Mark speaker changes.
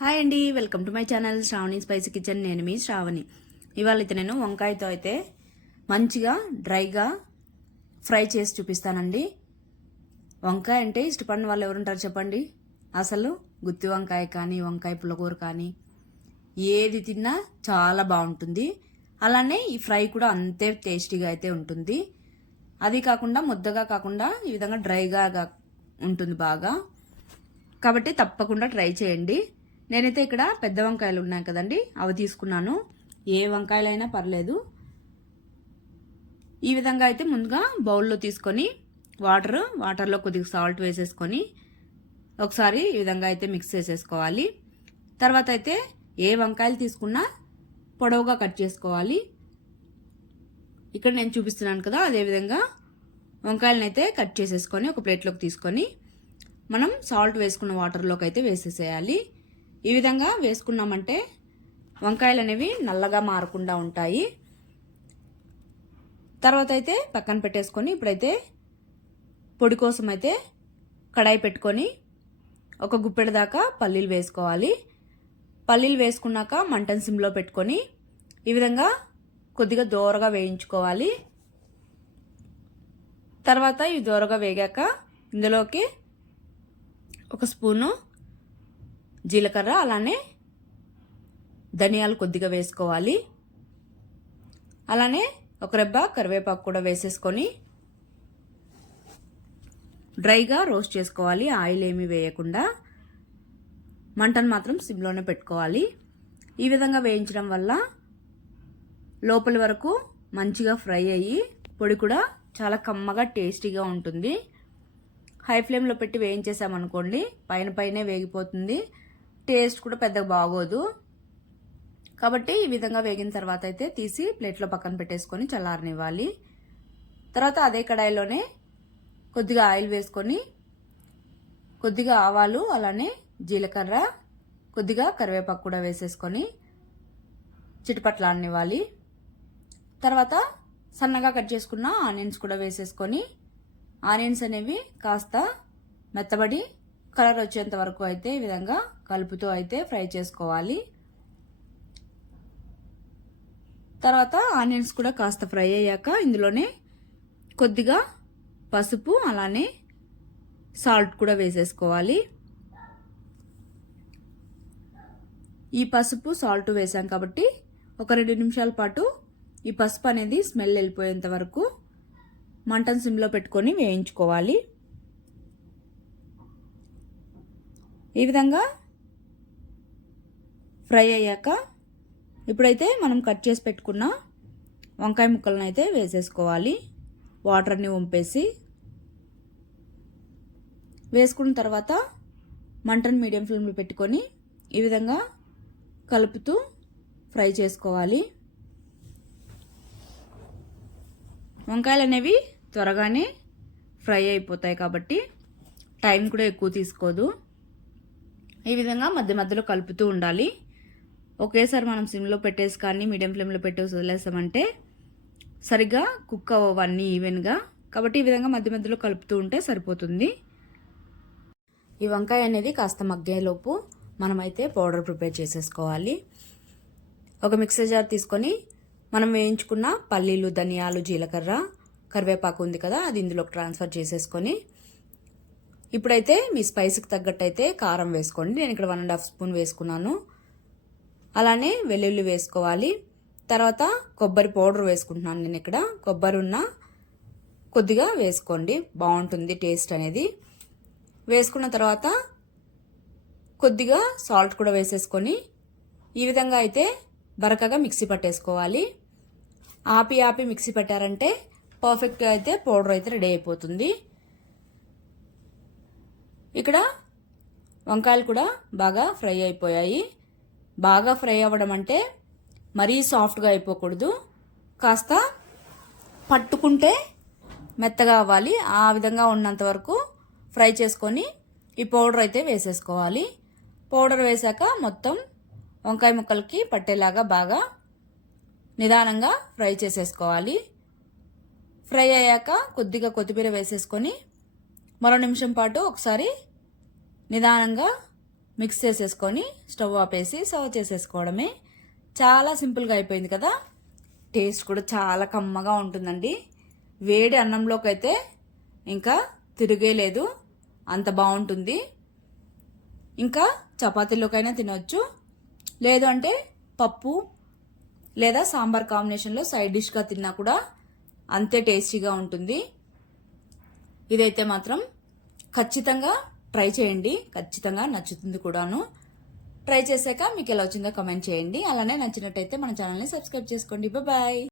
Speaker 1: Hi అండి welcome to my channel Sravani spicy kitchen. నేను మీ శ్రావణి. ఇవాళ అయితే నేను వంకాయతో అయితే మంచిగా డ్రైగా ఫ్రై చేసి చూపిస్తానండి. వంకాయ అంటే ఇష్టపడిన వాళ్ళు ఎవరుంటారు చెప్పండి? అసలు గుత్తి వంకాయ కానీ వంకాయ పుల్లకూర కానీ ఏది తిన్నా చాలా బాగుంటుంది. అలానే ఈ ఫ్రై కూడా అంతే టేస్టీగా అయితే ఉంటుంది. అది కాకుండా ముద్దగా కాకుండా ఈ విధంగా డ్రైగా ఉంటుంది బాగా. కాబట్టి తప్పకుండా ట్రై చేయండి. నేనైతే ఇక్కడ పెద్ద వంకాయలు ఉన్నాయి కదండి అవి తీసుకున్నాను. ఏ వంకాయలైనా పర్లేదు. ఈ విధంగా అయితే ముందుగా బౌల్లో తీసుకొని వాటర్ వాటర్లో కొద్దిగా సాల్ట్ వేసేసుకొని ఒకసారి ఈ విధంగా అయితే మిక్స్ చేసేసుకోవాలి. తర్వాత అయితే ఏ వంకాయలు తీసుకున్నా పొడవుగా కట్ చేసుకోవాలి. ఇక్కడ నేను చూపిస్తున్నాను కదా అదేవిధంగా వంకాయలను అయితే కట్ చేసేసుకొని ఒక ప్లేట్లోకి తీసుకొని మనం సాల్ట్ వేసుకున్న వాటర్లోకి అయితే వేసేసేయాలి. ఈ విధంగా వేసుకున్నామంటే వంకాయలు అనేవి నల్లగా మారకుండా ఉంటాయి. తర్వాత అయితే పక్కన పెట్టేసుకొని ఇప్పుడైతే పొడి కోసం అయితే కడాయి పెట్టుకొని ఒక గుప్పెడు దాకా పల్లీలు వేసుకోవాలి. పల్లీలు వేసుకున్నాక మంటన్ సిమ్లో పెట్టుకొని ఈ విధంగా కొద్దిగా దోరగా వేయించుకోవాలి. తర్వాత ఇవి దోరగా వేగాక ఇందులోకి ఒక స్పూను జీలకర్ర అలానే ధనియాలు కొద్దిగా వేసుకోవాలి. అలానే ఒక రెబ్బ కరివేపాకు కూడా వేసేసుకొని డ్రైగా రోస్ట్ చేసుకోవాలి. ఆయిల్ ఏమీ వేయకుండా. మంటను మాత్రం సిమ్లోనే పెట్టుకోవాలి. ఈ విధంగా వేయించడం వల్ల లోపల వరకు మంచిగా ఫ్రై అయ్యి పొడి కూడా చాలా కమ్మగా టేస్టీగా ఉంటుంది. హై ఫ్లేమ్లో పెట్టి వేయించేసామనుకోండి పైన పైనే వేగిపోతుంది. టేస్ట్ కూడా పెద్దగా బాగోదు. కాబట్టి ఈ విధంగా వేగిన తర్వాత అయితే తీసి ప్లేట్లో పక్కన పెట్టేసుకొని చల్లారనివ్వాలి. తర్వాత అదే కడాయిలోనే కొద్దిగా ఆయిల్ వేసుకొని కొద్దిగా ఆవాలు అలానే జీలకర్ర కొద్దిగా కరివేపాకు కూడా వేసేసుకొని చిటపట్లాడనివ్వాలి. తర్వాత సన్నగా కట్ చేసుకున్న ఆనియన్స్ కూడా వేసేసుకొని ఆనియన్స్ అనేవి కాస్త మెత్తబడి కలర్ వచ్చేంత వరకు అయితే ఈ విధంగా కలుపుతో అయితే ఫ్రై చేసుకోవాలి. తర్వాత ఆనియన్స్ కూడా కాస్త ఫ్రై అయ్యాక ఇందులోనే కొద్దిగా పసుపు అలానే సాల్ట్ కూడా వేసేసుకోవాలి. ఈ పసుపు సాల్ట్ వేసాం కాబట్టి ఒక రెండు నిమిషాల పాటు ఈ పసుపు అనేది స్మెల్ వెళ్ళిపోయేంత వరకు మంటను సిమ్లో పెట్టుకొని వేయించుకోవాలి. ఈ విధంగా ఫ్రై అయ్యాక ఇప్పుడైతే మనం కట్ చేసి పెట్టుకున్న వంకాయ ముక్కలను అయితే వేసేసుకోవాలి. వాటర్ని వంపేసి వేసుకున్న తర్వాత మంటను మీడియం ఫ్లేమ్లో పెట్టుకొని ఈ విధంగా కలుపుతూ ఫ్రై చేసుకోవాలి. వంకాయలు అనేవి త్వరగానే ఫ్రై అయిపోతాయి కాబట్టి టైం కూడా ఎక్కువ తీసుకోదు. ఈ విధంగా మధ్య మధ్యలో కలుపుతూ ఉండాలి. ఒకేసారి మనం సిమ్లో పెట్టేసి కానీ మీడియం ఫ్లేమ్లో పెట్టేసి వదిలేసామంటే సరిగ్గా కుక్ అవ్వవన్నీ ఈవెన్గా. కాబట్టి ఈ విధంగా మధ్య మధ్యలో కలుపుతూ ఉంటే సరిపోతుంది. ఈ వంకాయ అనేది కాస్త మగ్గేలోపు మనమైతే పౌడర్ ప్రిపేర్ చేసేసుకోవాలి. ఒక మిక్సర్ జార్ తీసుకొని మనం వేయించుకున్న పల్లీలు ధనియాలు జీలకర్ర కరివేపాకు ఉంది కదా అది ఇందులోకి ట్రాన్స్ఫర్ చేసేసుకొని ఇప్పుడైతే మీ స్పైస్కి తగ్గట్టు అయితే కారం వేసుకోండి. నేను ఇక్కడ వన్ అండ్ హాఫ్ స్పూన్ వేసుకున్నాను. అలానే వెల్లుల్లి వేసుకోవాలి. తర్వాత కొబ్బరి పౌడర్ వేసుకుంటున్నాను నేను ఇక్కడ. కొబ్బరి ఉన్న కొద్దిగా వేసుకోండి. బాగుంటుంది టేస్ట్ అనేది. వేసుకున్న తర్వాత కొద్దిగా సాల్ట్ కూడా వేసేసుకొని ఈ విధంగా అయితే బరకగా మిక్సీ పట్టేసుకోవాలి. ఆపి ఆపి మిక్సీ పెట్టారంటే పర్ఫెక్ట్గా అయితే పౌడర్ అయితే రెడీ అయిపోతుంది. ఇక్కడ వంకాయలు కూడా బాగా ఫ్రై అయిపోయాయి. బాగా ఫ్రై అవ్వడం అంటే మరీ సాఫ్ట్గా అయిపోకూడదు. కాస్త పట్టుకుంటే మెత్తగా అవ్వాలి. ఆ విధంగా ఉన్నంత వరకు ఫ్రై చేసుకొని ఈ పౌడర్ అయితే వేసేసుకోవాలి. పౌడర్ వేసాక మొత్తం వంకాయ ముక్కలకి పట్టేలాగా బాగా నిదానంగా ఫ్రై చేసేసుకోవాలి. ఫ్రై అయ్యాక కొద్దిగా కొత్తిమీర వేసేసుకొని మరో నిమిషం పాటు ఒకసారి నిదానంగా మిక్స్ చేసేసుకొని స్టవ్ ఆపేసి సర్వ్ చేసేసుకోవడమే. చాలా సింపుల్గా అయిపోయింది కదా. టేస్ట్ కూడా చాలా కమ్మగా ఉంటుందండి. వేడి అన్నంలోకి అయితే ఇంకా తిరిగేలేదు అంత బాగుంటుంది. ఇంకా చపాతీలోకైనా తినవచ్చు లేదు అంటే పప్పు లేదా సాంబార్ కాంబినేషన్లో సైడ్ డిష్గా తిన్నా కూడా అంతే టేస్టీగా ఉంటుంది. ఇదైతే మాత్రం ఖచ్చితంగా ట్రై చేయండి. ఖచ్చితంగా నచ్చుతుంది కూడాను. ట్రై చేశాక మీకు ఎలా వచ్చిందో కమెంట్ చేయండి. అలానే నచ్చినట్టయితే మన ఛానల్ని సబ్స్క్రైబ్ చేసుకోండి. బాయ్